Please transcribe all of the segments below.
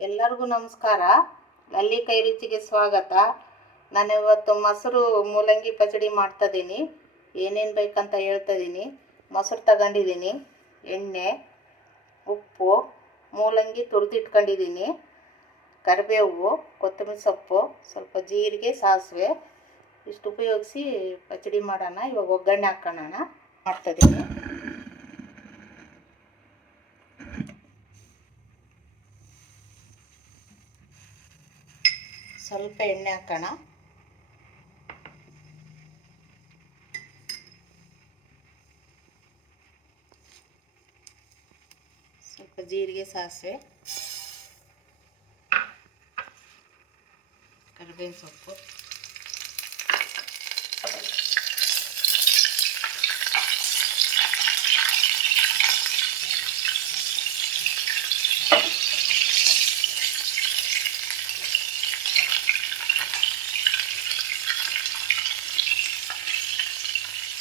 ಎಲ್ಲರಿಗೂ ನಮಸ್ಕಾರ. ಲಲ್ಲಿ ಕೈ ರುಚಿಗೆ ಸ್ವಾಗತ. ನಾನು ಇವತ್ತು ಮೊಸರು ಮೂಲಂಗಿ ಪಚಡಿ ಮಾಡ್ತಾಯಿದ್ದೀನಿ ಏನೇನು ಬೇಕಂತ ಹೇಳ್ತಾಯಿದ್ದೀನಿ ಮೊಸರು ತಗೊಂಡಿದ್ದೀನಿ ಎಣ್ಣೆ, ಉಪ್ಪು, ಮೂಲಂಗಿ ತುರಿದಿಟ್ಕೊಂಡಿದ್ದೀನಿ ಕರಿಬೇವು, ಕೊತ್ತಂಬರಿ ಸೊಪ್ಪು, ಸ್ವಲ್ಪ ಜೀರಿಗೆ, ಸಾಸಿವೆ ಇಷ್ಟು ಉಪಯೋಗಿಸಿ ಪಚಡಿ ಮಾಡೋಣ. ಇವಾಗ ಒಗ್ಗರಣೆ ಹಾಕೋಣ ಮಾಡ್ತಾಯಿದ್ದೀನಿ ಸ್ವಲ್ಪ ಎಣ್ಣೆ ಹಾಕೋಣ. ಸ್ವಲ್ಪ ಜೀರಿಗೆ ಸಾಸಿವೆ. ಕರಿಬೇವಿನ ಸೊಪ್ಪು.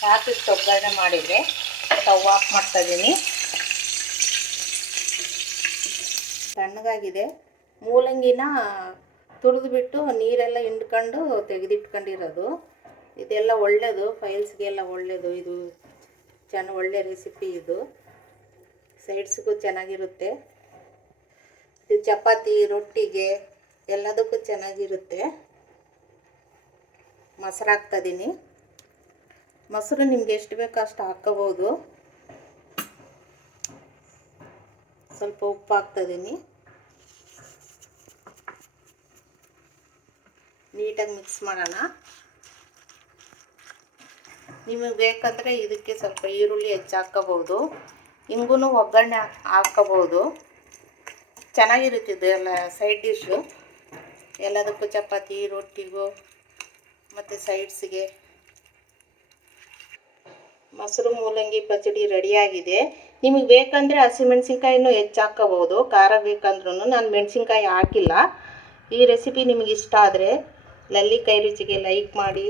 ಸಾಕಿಷ್ಟು ಒಗ್ಗರಣೆ ಮಾಡಿದರೆ ಸ್ಟವ್ ಆಫ್ ಮಾಡ್ತಾ ಇದ್ದೀನಿ ತಣ್ಣಗಾಗಿದೆ. ಮೂಲಂಗಿನ ತುರಿದ್ಬಿಟ್ಟು ನೀರೆಲ್ಲ ಹಿಂಡ್ಕೊಂಡು ತೆಗೆದಿಟ್ಕೊಂಡಿರೋದು. ಇದೆಲ್ಲ ಒಳ್ಳೆಯದು ಫೈಲ್ಸ್ಗೆಲ್ಲ ಒಳ್ಳೆಯದು ಇದು ಚೆನ್ನ ಒಳ್ಳೆ ರೆಸಿಪಿ ಇದು. ಸೈಡ್ಸ್ಗೂ ಚೆನ್ನಾಗಿರುತ್ತೆ. ಇದು ಚಪಾತಿ, ರೊಟ್ಟಿಗೆ ಎಲ್ಲದಕ್ಕೂ ಚೆನ್ನಾಗಿರುತ್ತೆ. ಮೊಸರು ಹಾಕ್ತಾಯಿದ್ದೀನಿ ಮೊಸರು ನಿಮ್ಗೆ ಎಷ್ಟು ಬೇಕೋ ಅಷ್ಟು ಹಾಕ್ಕೋಬೋದು. ಸ್ವಲ್ಪ ಉಪ್ಪು ಹಾಕ್ತಾಯಿದ್ದೀನಿ. ನೀಟಾಗಿ ಮಿಕ್ಸ್ ಮಾಡೋಣ. ನಿಮಗೆ ಬೇಕಂದರೆ ಇದಕ್ಕೆ ಸ್ವಲ್ಪ ಈರುಳ್ಳಿ ಹೆಚ್ಚು ಹಾಕ್ಕೋಬೋದು. ಹಿಂಗೂ ಒಗ್ಗರಣೆ ಹಾಕ್ಕೋಬೋದು. ಚೆನ್ನಾಗಿರುತ್ತೆ ಇದು ಎಲ್ಲ ಸೈಡ್ ಡಿಶ್ಶು ಎಲ್ಲದಕ್ಕೂ ಚಪಾತಿ, ರೊಟ್ಟಿಗೂ, ಮತ್ತು ಸೈಡ್ಸ್ಗೆ ಮೊಸರು ಮೂಲಂಗಿ ಪಚಡಿ ರೆಡಿಯಾಗಿದೆ ನಿಮಗೆ ಬೇಕಂದರೆ ಹಸಿಮೆಣ್ಸಿನ್ಕಾಯಿನೂ ಹೆಚ್ಚು ಹಾಕ್ಕೋಬೋದು ಖಾರ ಬೇಕಂದ್ರೂ ನಾನು ಮೆಣಸಿನ್ಕಾಯಿ ಹಾಕಿಲ್ಲ. ಈ ರೆಸಿಪಿ ನಿಮಗೆ ಇಷ್ಟ ಆದರೆ ಲಲ್ಲಿ ಕೈ ರುಚಿಗೆ ಲೈಕ್ ಮಾಡಿ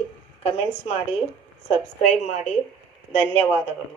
ಕಮೆಂಟ್ಸ್ ಮಾಡಿ ಸಬ್ಸ್ಕ್ರೈಬ್ ಮಾಡಿ. ಧನ್ಯವಾದಗಳು.